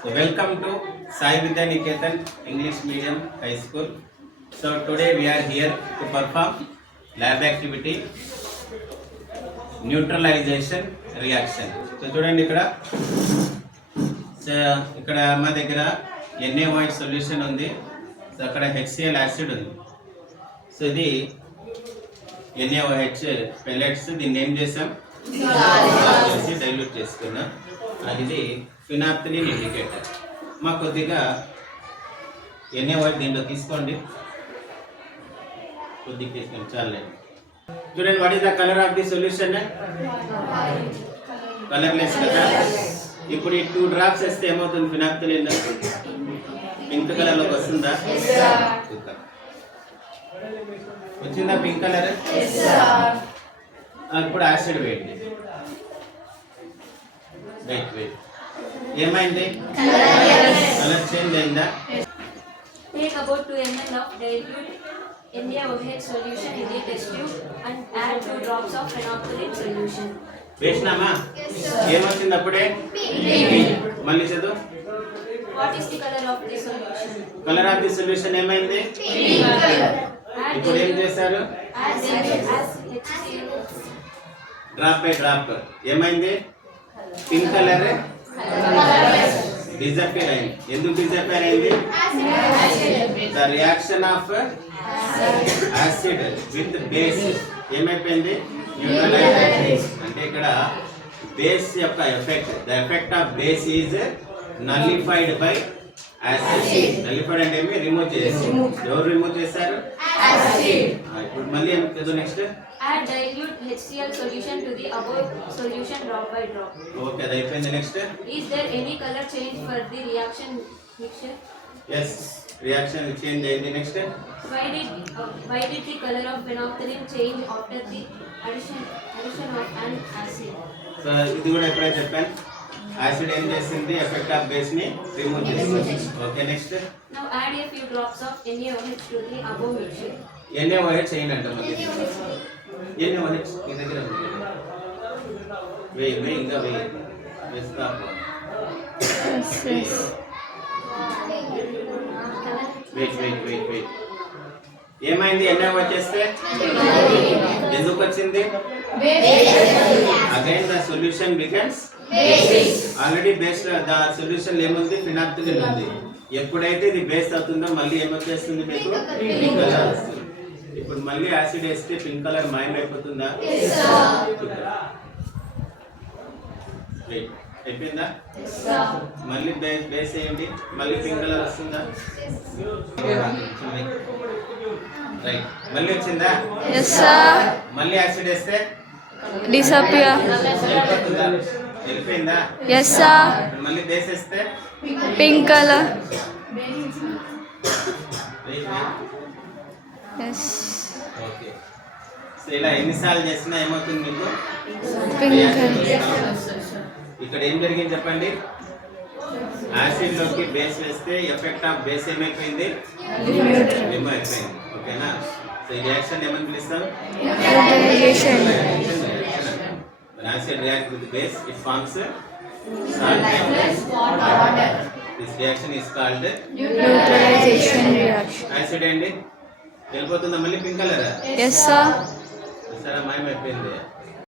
So welcome to Sai Vidya Niketan English Medium High School. So today we are here to perform lab activity neutralization reaction. So చూడండి ఇక్కడ మా దగ్గర NaOH solution ఉంది. సో అక్కడ HCl acid ఉంది. సో ఇది NaOH pellets, దీన్ని ఏం చేసాం డైల్యూట్ చేసుకున్నాం. ఇది ఫినాప్థలిన్ ఇండికేటర్. మా కొద్దిగా NaOH దీంట్లో తీసుకోండి, కొద్దిగా తీసుకోండి చాలండి. చూడండి, what is the colour of the solution? Colourless కదా. ఇప్పుడు ఈ 2 డ్రాప్స్ వేస్తే ఏమవుతుంది? ఫినాప్థలిన్ పింక్ కలర్ లోకి వస్తుందా? వచ్చిందా పింక్ కలర్? ఇప్పుడు యాసిడ్ వేయండి. వెయిట్ ఏమైంది? కలర్ చేంజ్ అయిందా? Take about 2 ml of dilute NaOH solution in a test tube and add 2 drops of phenolphthalein solution. వేసినామా? ఏమొచ్చింది అప్పుడే? మళ్ళీ చదువు. What is the color of the solution? Colour of the solution ఏమైంది? ఇప్పుడు ఏం చేశారు? As HCl. Drop by drop ఏమైంది? పింక్ కలర్ డిజపేర్ అయింది. ఎందుకు డిజపేర్ అయింది? The reaction of acid with base ఏమైపోయింది? న్యూట్రలైజ్. అంటే ఇక్కడ బేస్ యొక్క effect, the effect of base is nullified by acid. Nullified అంటే ఏమి? రిమూవ్ చేసి. ఎవరు రిమూవ్ చేశారు? ఇప్పుడు మళ్ళీ ఏం చదువు next. Add dilute HCl solution to the above solution drop by drop. Okay, అది అయిపోయింది. Next. Is there any color change for the reaction mixture? yes, reaction change అయింది. Next. Why did the color of phenolphthalein change after the addition of an acid? So ఇది కూడా ఎప్పుడైతే చెప్పాను, యాసిడ్ ఏం చేసింది? Effect of base ని రిమూవ్ చేసింది. Okay, next. Now add a few drops of NaOH to the above mixture. NaOH చేయండి అంట. మళ్ళీ NaOH మీ దగ్గర ఉంది. వేయి ఇంకా వేస్తా. వెయిట్ ఏమైంది? NaOH చేస్తే ఎందుకు వచ్చింది? Again the solution becomes already base. The solution ఏముంది? ఫినాప్థలిన్ ఉంది. ఎప్పుడైతే ఇది బేస్ అవుతుందో మళ్ళీ ఏమొచ్చేస్తుంది మీకు? పింక్ కలర్ వస్తుంది. ఇప్పుడు మళ్ళీ యాసిడ్ వేస్తే పింక్ కలర్ మాయమైపోతుందా? అయిపోయిందా? మళ్ళీ బేస్ వేయండి, మళ్ళీ పింక్ కలర్ వస్తుందా? రైట్, మళ్ళీ వచ్చిందా? మళ్ళీ యాసిడ్ వేస్తే వెళ్ళిపోయిందా? మళ్ళీ బేస్ వేస్తే పింక్ కలర్. ఓకే. సో ఇలా ఎన్నిసార్లు చేసినా ఏమవుతుంది మీకు? ఇక్కడ ఏం జరిగింది చెప్పండి? యాసిడ్ లోకి బేస్ వేస్తే ఎఫెక్ట్ ఆఫ్ బేస్ ఏమైపోయింది? రిమూవ్ అయిపోయింది. ఓకేనా? సో ఈ రియాక్షన్ ఏమని పిలుస్తాం? Acid react with base, it forms salt and water. This reaction is called Neutralization reaction. Acid అండి వెళ్ళిపోతుందా? మళ్ళీ పింక్ కలర్. Yes sir. సరే మాయమైపోయింది.